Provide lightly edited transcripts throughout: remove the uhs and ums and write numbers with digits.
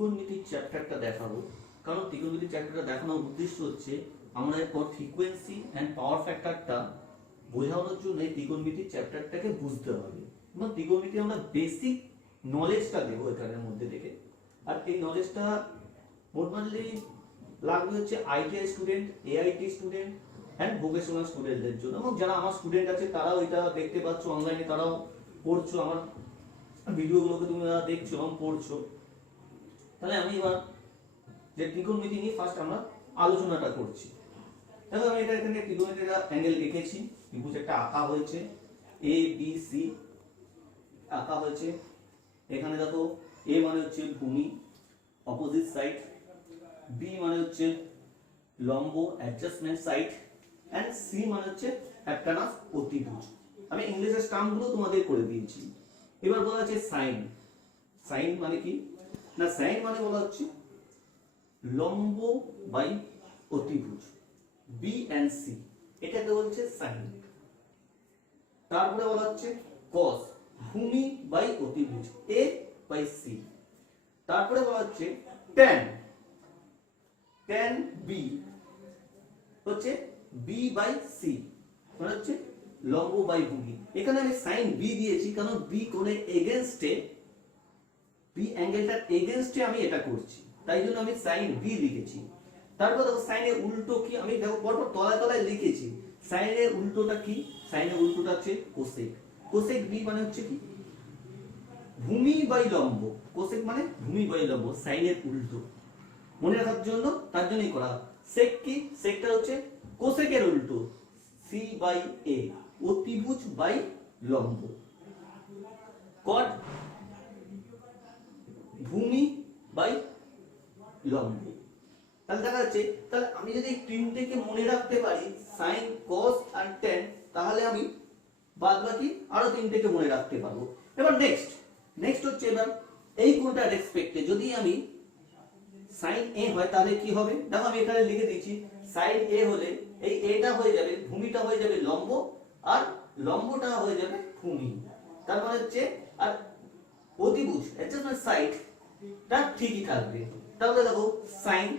ত্রিকোণমিতির চ্যাপ্টারটা দেখাবো, কারণ ত্রিকোণমিতির চ্যাপ্টারটা দেখানোর উদ্দেশ্য হচ্ছে আমরা এরপর ফ্রিকোয়েন্সি অ্যান্ড পাওয়ার ফ্যাক্টরটা বোঝানোর জন্য এই ত্রিকোণমিতির চ্যাপ্টারটাকে বুঝতে হবে এবং ত্রিকোণমিতি আমরা বেসিক নলেজটা দেবো এখানের মধ্যে থেকে। আর এই নলেজটা মোটামুটি লাগবে হচ্ছে ITI student, AIT student and vocational স্টুডেন্টদের জন্য, এবং যারা আমার স্টুডেন্ট আছে তারাও এটা দেখতে পাচ্ছ অনলাইনে, তারাও পড়ছো আমার ভিডিওগুলোকে, তুমি দেখছো এবং পড়ছো। তাহলে আমি এবার যে ত্রিকোণমিতি নিয়ে ফার্স্ট আমরা আলোচনাটা করছি। দেখো আমি এটা এখানে ত্রিকোণমিতির অ্যাঙ্গেল লিখেছি, ত্রিভুজ একটা আঁকা হয়েছে, এ বি সি আঁকা হয়েছে। এখানে দেখো এ মানে হচ্ছে ভূমি, অপোজিট সাইড, বি মানে হচ্ছে লম্ব, অ্যাডজাস্টমেন্ট সাইড, এন্ড সি মানে হচ্ছে হ্যাপটানাস, অতিভুজ। আমি ইংলিশের টার্মগুলো তোমাদের করে দিয়েছি। এবার বলা আছে সাইন। সাইন মানে কি না, সাইন মানে বলা হচ্ছে লম্ব বাই অতিভুজ, বি এন্ড সি, এটাকে বলছে সাইন। তারপরে বলা হচ্ছে কস, ভূমি বাই অতিভুজ, এ বাই সি। তারপরে বলা হচ্ছে ট্যান, ট্যান বি হচ্ছে বি বাই সি, মানে হচ্ছে লম্ব বাই ভূমি। এখানে আমি সাইন বি দিয়েছি কারণ বি কোণের এগেইনস্টে, বি অ্যাঙ্গেলটার এগেইনস্টে আমি এটা করছি, তাই জন্য আমি সাইন বি লিখেছি। তারপর দেখো সাইনের উল্টো কি, আমি দেখো পরপর তলায় তলায় লিখেছি। সাইনের উল্টোটা কি, সাইনের উল্টোটা হচ্ছে কোসেক। কোসেক বি মানে হচ্ছে কি ভূমি বাই লম্ব, কোসেক মানে ভূমি বাই লম্ব, সাইনের উল্টো মনে রাখার জন্য, তার জন্যই করা। সেক কি, সেকটা হচ্ছে কোসেকের উল্টো, সি বাই এ, অতিভুজ বাই লম্ব। কট ভূমি বাই লম্ব। তাহলে দেখা যাচ্ছে, তাহলে আমি যদি তিনটেকে মনে রাখতে পারি সাইন, কস আর ট্যান, তাহলে আমি বাদবাকি আরো তিনটেকে মনে রাখতে পারবো। এবার নেক্সট হচ্ছে এবার এই কোণটার রেসপেক্টে যদি আমি সাইন এ হয় তাহলে কি হবে, দেখো আমি এখানে লিখে দিয়েছি। সাইন এ হলে এই এটা হয়ে যাবে, ভূমিটা হয়ে যাবে লম্ব, আর লম্বটা হয়ে যাবে ভূমি। তার মানে হচ্ছে আর অতিভুজ অ্যাডজাস্টমেন্ট সাইড টা ঠিকই থাকবে। তাহলে দেখো সাইন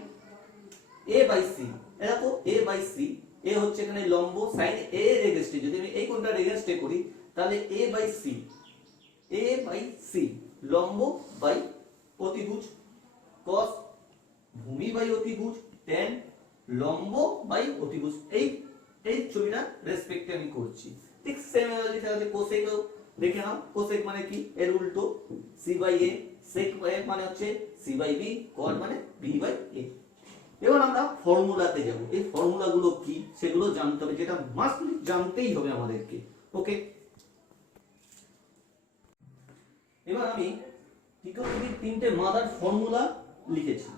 এ বাই সি, দেখো এ বাই সি, এ হচ্ছে এখানে লম্ব, সাইন এ এর এগেইনস্টে যদি আমি এই কোণটার এগেইনস্টে করি তাহলে A by C, A by C লম্ব বাই অতিভুজ, cos ভূমি বাই অতিভুজ, tan লম্ব বাই অতিভুজ। এই ছবিটা রেসপেক্টে আমি করছি। ঠিক সেম লেখা আছে কোসেকও দেখে নাও। কোসেক মানে কি, এর উল্টো c বাই a, sec মানে হচ্ছে c বাই b, cot মানে b বাই a। এবার আমরা ফর্মুলাতে যাব। এই ফর্মুলাগুলো কি সেগুলো জানতে হবে, যেটা মাস্ট জানতেই হবে আমাদেরকে। ওকে, এবার আমি ত্রিকোণমিতির তিনটে মাদার ফর্মুলা লিখেছি।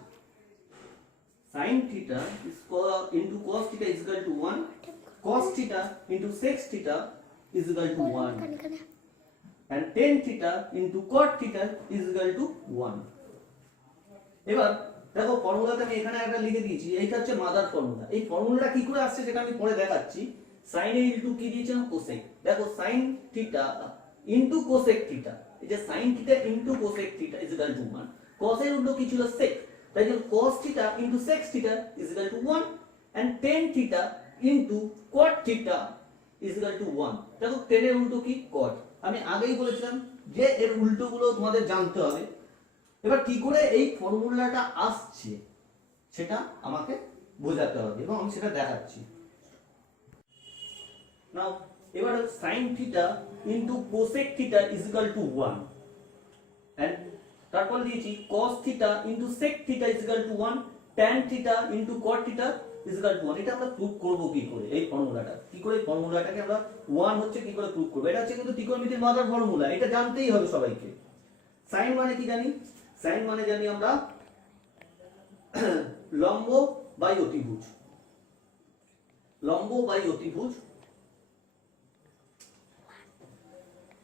sin theta is into cos theta is equal to 1, cos theta into sec theta is equal to 1, and tan theta into cot theta is equal to 1. এবার দেখো ফর্মুলাতে আমি এখানে একটা লিখে দিয়েছি, এইটা হচ্ছে মাদার ফর্মুলা। এই ফর্মুলাটা কি করে আসছে সেটা আমি পরে দেখাচ্ছি। sin এর ইনটু কি দিয়েছিলাম, cosec। দেখো sin theta into cosec theta, এই যে sin theta into cosec theta is equal to 1, cos এর উল্টো কি ছিল sec, তাই জন্য cos theta into sec theta is equal to 1, and tan theta into cot theta is equal to 1। দেখো tan এর উল্টো কি, cot। আমি আগেই বলেছিলাম যে এর উল্টোগুলো তোমাদের জানতে হবে। এবার কি করে এই ফর্মুলাটা আসছে সেটা আমাকে বোঝাতে হবে এবং আমি সেটা দেখাচ্ছি। নাও এবার sin theta into cosec theta is equal to 1, and তারপর দিয়েছি cos theta into sec theta is equal to 1, tan theta into cot theta is equal to 1। এটা আমরা প্রুফ করব কি করে, এই ফর্মুলাটা কি করে, ফর্মুলাটাকে আমরা 1 হচ্ছে কি করে প্রুফ করব। এটা হচ্ছে কিন্তু ত্রিকোণমিতির মাদার ফর্মুলা, এটা জানতেই হবে সবাইকে। sin মানে কি জানি, sin মানে জানি আমরা লম্ব বাই অতিভুজ, লম্ব বাই অতিভুজ,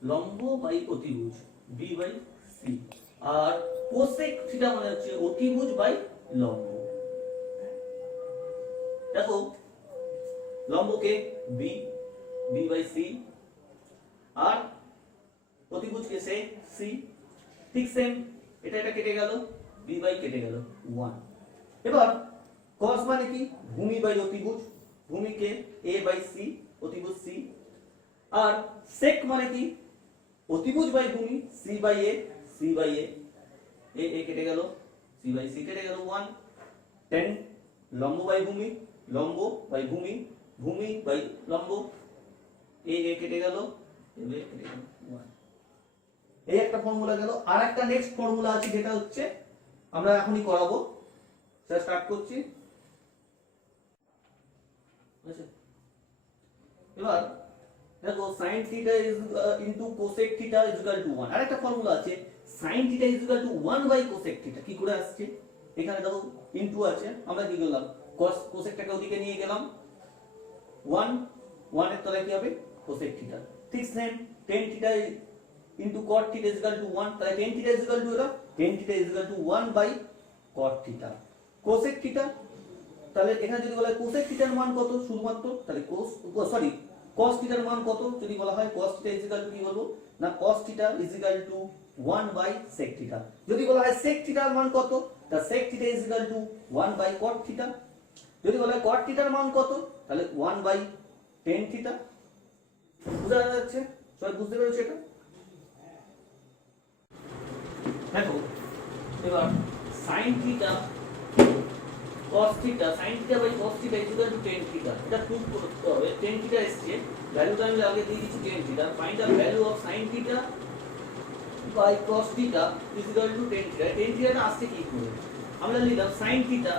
লম্ব বাই অতিভুজ, b বাই c। আর কোসেক থিটা মানে হচ্ছে অতিভুজ বাই লম্ব। দেখো লম্বকে b, b বাই c, আর অতিভুজকে sec c। ঠিক সেম, এটা কেটে গেল, b বি বাই কেটে গেল 1। এবার cos মানে কি ভূমি বাই অতিভুজ, ভূমিকে a বাই c, অতিভুজ c। আর sec মানে কি অতিভুজ বাই ভূমি c by a, c by a, a কেটে গেল, c বাই c কেটে গেল 1। tan লম্ব বাই ভূমি, লম্ব বাই ভূমি, ভূমি বাই লম্ব, a কেটে গেল, a কেটে গেল 1। এই একটা ফর্মুলা গেল। আর একটা নেক্সট ফর্মুলা আছে যেটা হচ্ছে আমরা এখনই করাবো, সেটা স্টার্ট করছি। এবার দেখো sin theta into cosec theta is equal to 1। আরেকটা ফর্মুলা আছে sin theta is equal to 1 by cosec theta. কি করে আসছে? এখানে দেখো ইনটু আছে, আমরা কি করলাম cosec টাকে ওদিকে নিয়ে গেলাম, 1 এর তলায় কি হবে cosec থিটা। ঠিক same tan theta into cot theta is equal to 1, তাহলে tan theta is equal to এটা tan theta is equal to 1 by cot theta. cosec theta, তাহলে এখানে যদি বলা হয় cosec থিটার মান কত শুধুমাত্র, তাহলে cos থিটার মান কত যদি বলা হয় cos theta is equal to কি বলবো না cos theta is equal to 1 by sec theta. যদি বলা হয় sec থিটার মান কত, তা sec theta is equal to 1 by cot theta. যদি বলা হয় cot থিটার মান কত, তাহলে 1 বাই tan থিটা। বুঝা যাচ্ছে? সবাই বুঝতে পেরেছো এটা? দেখো এবার sin theta cos theta, sin theta by cos theta is equal to tan theta. এটা প্রুফ করতে হবে। tan থিটা এসছে, ভ্যালুটা আমি আগে দিয়ে দিচ্ছি tan theta. Find the value of sin theta by cos theta is equal to tan theta. tan থিটাটা আসছে কি করে? আমরা লিখলাম sin theta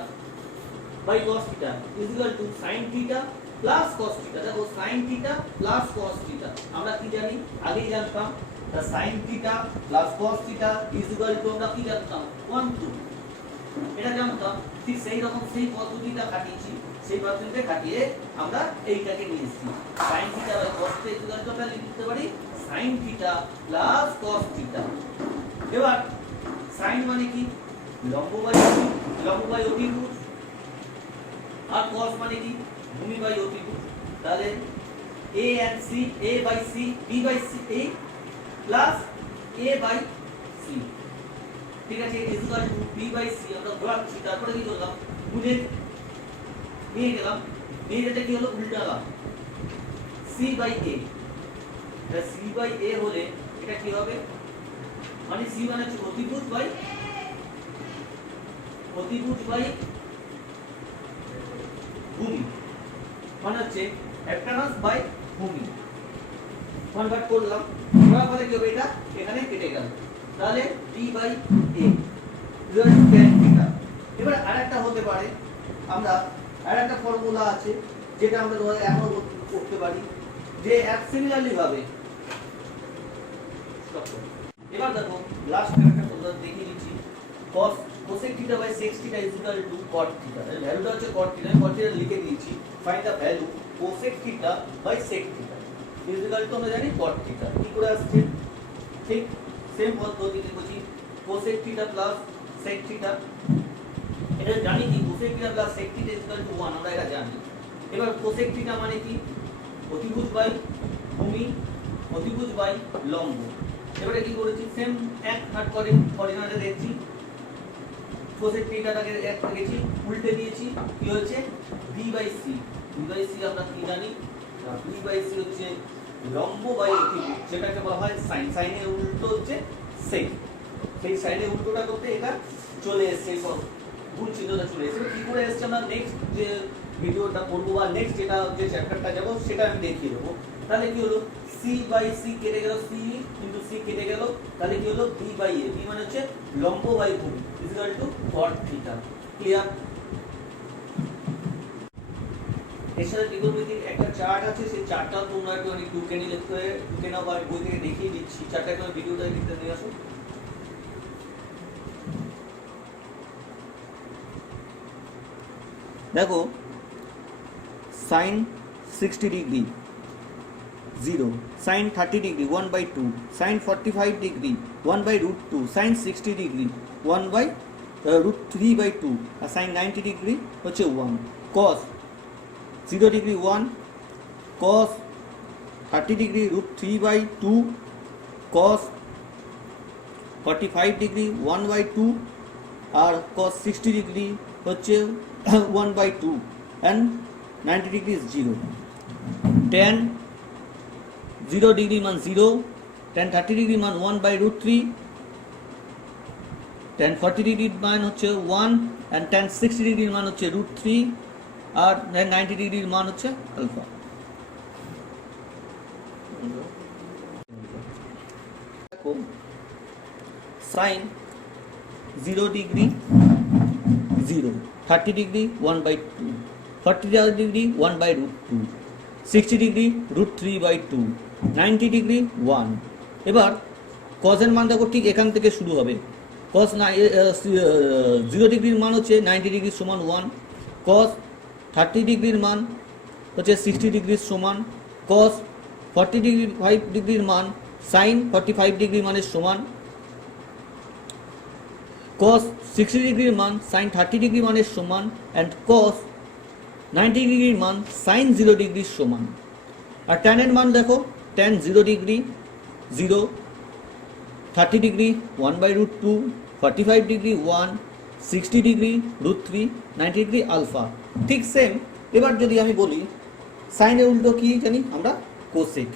by cos theta is equal to sin theta plus cos theta. দেখো sin theta plus cos theta আমরা কি জানি, আগেই জানতাম, the sin theta plus cos theta is equal to আমরা কি জানতাম 1/2, এটা জানতাম। ঠিক সেই রকম সেই পদ্ধতিটা খাটিয়েছি, সেই পদ্ধতিতে খাটিয়ে আমরা এইটাকে নিয়ে এসেছি। sin theta by cos theta is equal to আমরা লিখতে পারি sin theta plus cos theta. এবার sin মানে কি লম্ব বাই অতিভুজ, আর cos মানে কি ভূমি বাই অতিভুজ। তাহলে a and c, a by c, b by c, a plus a by c, ঠিক আছে, is equal two b by c। আমরা ঘোরাচ্ছি, তারপরে কি করলাম বুঝে নিয়ে গেলাম, নিয়ে যেতে কি হলো উল্টালাম c by a। এটা c by a হলে এটা কি হবে, মানে c মানে হচ্ছে অতিভুজ বাই ভূমি, মানে হচ্ছে অ্যাপটানাস বাই ভূমি। কনভার্ট করলাম, করার পরে কি হবে এটা এখানে কেটে গেল, তাহলে d by a equal to tan theta. এবার আরেকটা হতে পারে, আমরা আরেকটা ফর্মুলা আছে যেটা আমরা এখনো করতে পারি, যে এক সিমিলারলি ভাবে। এবার দেখো লাস্ট একটা ফর্মুলা দেখিয়ে দিচ্ছি, cosec theta by sec theta is equal to cot theta. এর ভ্যালুটা হচ্ছে cot থিটা, cot থিটা লিখে দিয়েছি। Find the value cosec theta by sec theta is equal to আমরা জানি cot থিটা। কি করে আসছে, ঠিক সেম পদ্ধতিতে বলছি cosec theta plus sec theta. এটা জানি কি cosec theta plus sec theta is equal to 1, আমরা এটা জানি। এবার cosec থিটা মানে কি অতিভুজ বাই ভূমি, অতিভুজ বাই লম্ব। এবারে কি করেছি সেম এক হাট করে অরিজিনালে দেখছি, cosec থিটাটাকে এক রেখেছি, উল্টে দিয়েছি, কি হচ্ছে b by c। b by c আমরা কি জানি, b বাই c হচ্ছে লম্ব বাই অতিভুজ, যেটাকে বলা হয় sin। sin এর উল্টো হচ্ছে sec। সেই sin এর উল্টোটা করতে এটা চলে এসেছে, সব গুণ চিহ্নটা চলে এসেছে। কি করে এসেছে আমরা নেক্সট যে ভিডিওটা করব বা নেক্সট যেটা যে চ্যাপ্টারটা যাব সেটা আমি দেখিয়ে দেবো। তাহলে কি হলো c বাই c কেটে গেল, c ইনটু c কেটে গেল, তাহলে কি হলো b বাই a। b মানে হচ্ছে লম্ব বাই ভূমি is equal to cot theta. Clear? এর সাথে ত্রিকোণমিতির একটা চার্ট আছে, সেই চার্টটা তোমরা একটু টুকে নাও বা বই থেকে দেখিয়ে দিচ্ছি। চার্টটা একটু ভিডিওটা দেখতে নিয়ে আসো। দেখো sin 60 degree 0, sin 30 degree 1/2, sin 45 degree 1/√2, sin 60 degree 1/√3/2, আর sin 90 ডিগ্রি হচ্ছে 1, cos 0 degree 1, cos 30 degree √3/2, cos 45 degree 1/2, আর cos 60 ডিগ্রি হচ্ছে 1/2 and 90 degree is 0. tan 0 degree মান 0, tan 30 ডিগ্রি মান 1/√3, tan 40 ডিগ্রির মান হচ্ছে 1 and tan 60 ডিগ্রির মান হচ্ছে √3 আর 90 ডিগ্রির মান হচ্ছে alpha. sin 0 degree 0, 30 degree 1/2, 40 degree 1/√2, 60 degree √3/2, 90 degree 1। এবার কজের মান দেখো ঠিক এখান থেকে শুরু হবে। cos 0 ডিগ্রির মান হচ্ছে 90 ডিগ্রি সমান 1, cos 30 ডিগ্রির মান হচ্ছে 60 ডিগ্রির সমান, cos 45 ডিগ্রির মান sin 45 ডিগ্রি মানের সমান, cos 60 ডিগ্রির মান sin 30 ডিগ্রি মানের সমান and cos 90 ডিগ্রির মান sin 0 ডিগ্রির সমান। আর tan এর মান দেখো, tan 0 degree 0, 30 degree 1/√2, 45 degree 1, 60 degree √3, 90 degree alpha. ঠিক সেম। এবার যদি আমি বলি সাইনের উল্টো কি জানি আমরা, কোসেক।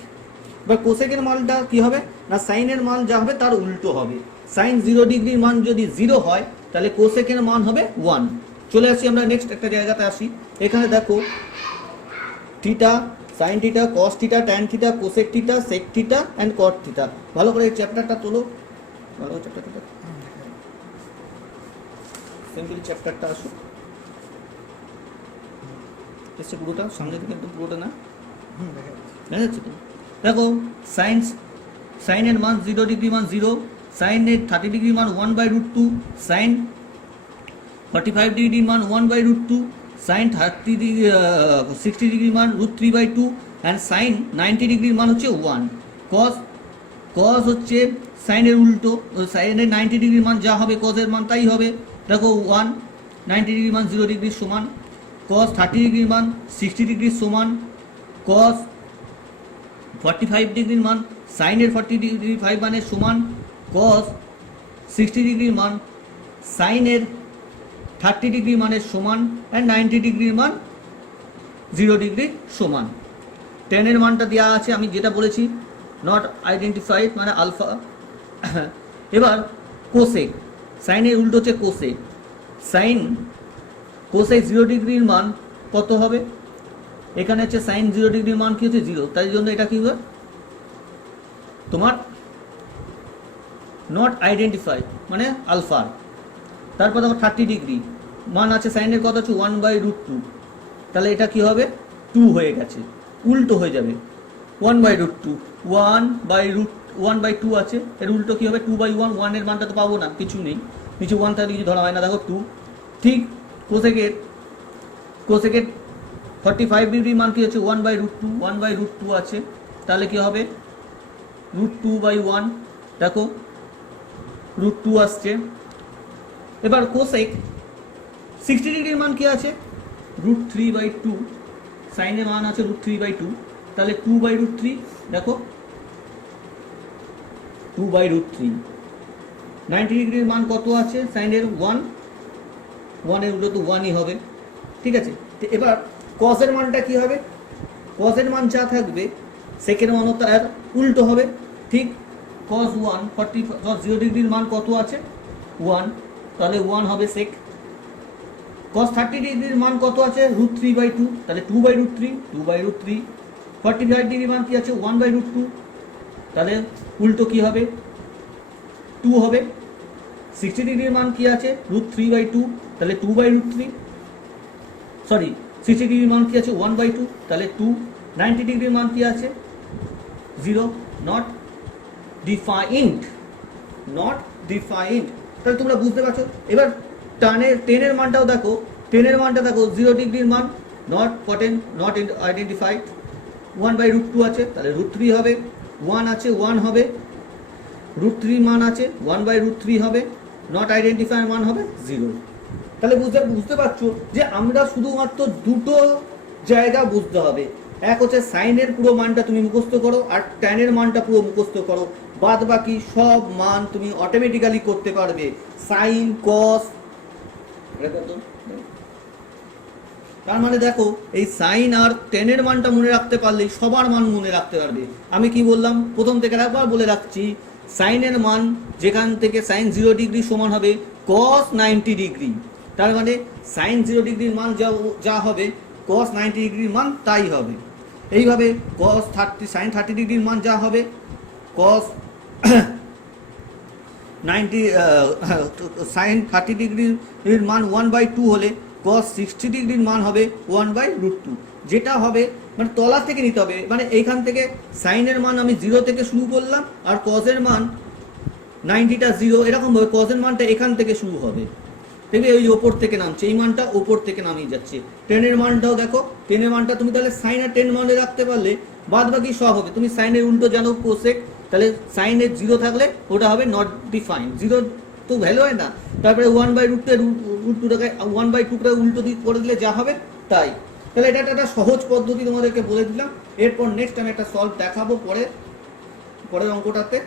এবার কোসেকের মানটা কি হবে না, সাইনের মান যা হবে তার উল্টো হবে। সাইন 0 ডিগ্রির মান যদি 0 হয় তাহলে কোসেকের মান হবে 1। চলে আসি আমরা নেক্সট একটা জায়গাতে আসি। এখানে দেখো theta, sine theta, cos theta, tan theta, cosec theta, sec theta and cot theta. ভালো করে এই চ্যাপ্টারটা তোলো, ভালো চ্যাপ্টারটা সিম্পল চ্যাপ্টারটা আসো এসে পুরোটা সামনে থেকে একদম পুরোটা না দেখা যাচ্ছে তো। দেখো সাইনের মান 0 ডিগ্রি মান 0, সাইনের 30 ডিগ্রি মান 1/√2, সাইন 45 ডিগ্রি মান 1/√2, সাইন 60 ডিগ্রি মান √3/2 অ্যান্ড সাইন 90 ডিগ্রির মান হচ্ছে 1। কস হচ্ছে সাইনের উল্টো, সাইনের 90 ডিগ্রির মান যা হবে কসের মান তাই হবে। দেখো 1, 90 ডিগ্রির মান 0 ডিগ্রির সমান, cos 30 ডিগ্রির মান 60 ডিগ্রির সমান, cos 45 ডিগ্রির মান সাইনের 45 মানের সমান, cos 60 ডিগ্রির মান সাইনের 30 ডিগ্রি মানের সমান অ্যান্ড 90 ডিগ্রির মান 0 ডিগ্রির সমান। tan এর মানটা দেওয়া আছে, আমি যেটা বলেছি নট আইডেন্টিফাইড মানে আলফা। এবার কোসেক, সাইনের উল্টো হচ্ছে কোসেক। কোসেক 0 ডিগ্রির মান কত হবে, এখানে হচ্ছে সাইন 0 ডিগ্রির মান কি হচ্ছে 0, তাই জন্য এটা কি হবে তোমার নট আইডেন্টিফাইড মানে আলফা। তারপর দেখো 30 ডিগ্রি মান আছে সাইনের কত হচ্ছে 1/√2, তাহলে এটা কি হবে 2 হয়ে গেছে, উল্টো হয়ে যাবে 1/√2, 1/2 আছে, এর উল্টো কি হবে 2/1, 1 এর মানটা তো পাবো না, কিছু নেই, কিছু 1 তাহলে কিছু ধরা হয় না, দেখো 2। ঠিক কোসেকের 45 ডিগ্রির মান কি হচ্ছে 1/√2 আছে, তাহলে কি হবে √2/1, দেখো √2 আসছে। এবার কোসেক 60 ডিগ্রির মান কি আছে √3/2, সাইনের মান আছে √3/2, তাহলে 2/√3, দেখো 2/√3। 90 ডিগ্রির মান কত আছে সাইনের 1 এর উল্টো তো 1ই হবে, ঠিক আছে। তো এবার কসের মানটা কি হবে, কসের মান যা থাকবে সেকের মানও তার উল্টো হবে, ঠিক। cos 0 ডিগ্রির মান কত আছে 1, তাহলে 1 হবে সেক। cos 30 ডিগ্রির মান কত আছে √3/2, তাহলে 2/√3, 45 ডিগ্রির মান কি আছে 1/√2, তাহলে উল্টো কি হবে 2 হবে। 60 ডিগ্রির মান কি আছে √3/2, তাহলে 2/√3, সরি 60 ডিগ্রির মান কি আছে 1/2, তাহলে 2। 90 ডিগ্রির মান কি আছে 0, নট ডিফাইন্ড, তাহলে তোমরা বুঝতে পারছো। এবার টেনের মানটাও দেখো, 0 ডিগ্রির মান নট আইডেন্টিফাইড, 1/√2 আছে, তাহলে √3 হবে, 1 আছে 1 হবে, √3 মান আছে 1/√3 হবে, নট আইডেন্টিফাইড মান হবে 0। তাহলে বুঝতে পারছো যে আমরা শুধুমাত্র দুটো জায়গা বুঝতে হবে, এক হচ্ছে সাইনের পুরো মানটা তুমি মুখস্থ করো আর ট্যানের মানটা পুরো মুখস্থ করো, বাদ বাকি সব মান তুমি অটোমেটিক্যালি করতে পারবে। সাইন, কস, তার মানে দেখো এই সাইন আর টেনের মানটা মনে রাখতে পারলেই সবার মান মনে রাখতে পারবে। আমি কি বললাম প্রথম থেকে একবার বলে রাখছি, সাইনের মান যেখান থেকে সাইন 0 ডিগ্রি সমান হবে cos 90 ডিগ্রি, তার মানে সাইন 0 ডিগ্রির মান যা হবে cos 90 ডিগ্রির মান তাই হবে। এইভাবে cos 30 সাইন 30 ডিগ্রির মান যা হবে cos 90 সাইন 30 ডিগ্রির মান 1/2 হলে cos 60 ডিগ্রির মান হবে 1/√2, যেটা হবে মানে তলা থেকে নিতে হবে, মানে এইখান থেকে সাইনের মান আমি 0 থেকে শুরু করলাম আর কজের মান 90টা 0, এরকমভাবে কজের মানটা এখান থেকে শুরু হবে, দেখবে ওই ওপর থেকে নামছে, এই মানটা ওপর থেকে নামিয়ে যাচ্ছে। টেনের মানটাও দেখো, টেনের মানটা তুমি তাহলে সাইন আর টেন মানে রাখতে পারলে বাদ বাকি সব হবে। তুমি সাইনের উল্টো জানো কোসেক, তাহলে সাইনের 0 থাকলে ওটা হবে নট ডিফাইন্ড, 0 তো ভ্যালু হয় না, তারপরে 1/√2টাকে 1/2টা উল্টো দিক করে দিলে যা হবে তাই। তাহলে এটা একটা সহজ পদ্ধতি তোমাদেরকে বলে দিলাম। এরপর নেক্সট আমি একটা সলভ দেখাবো পরের অঙ্কটাতে।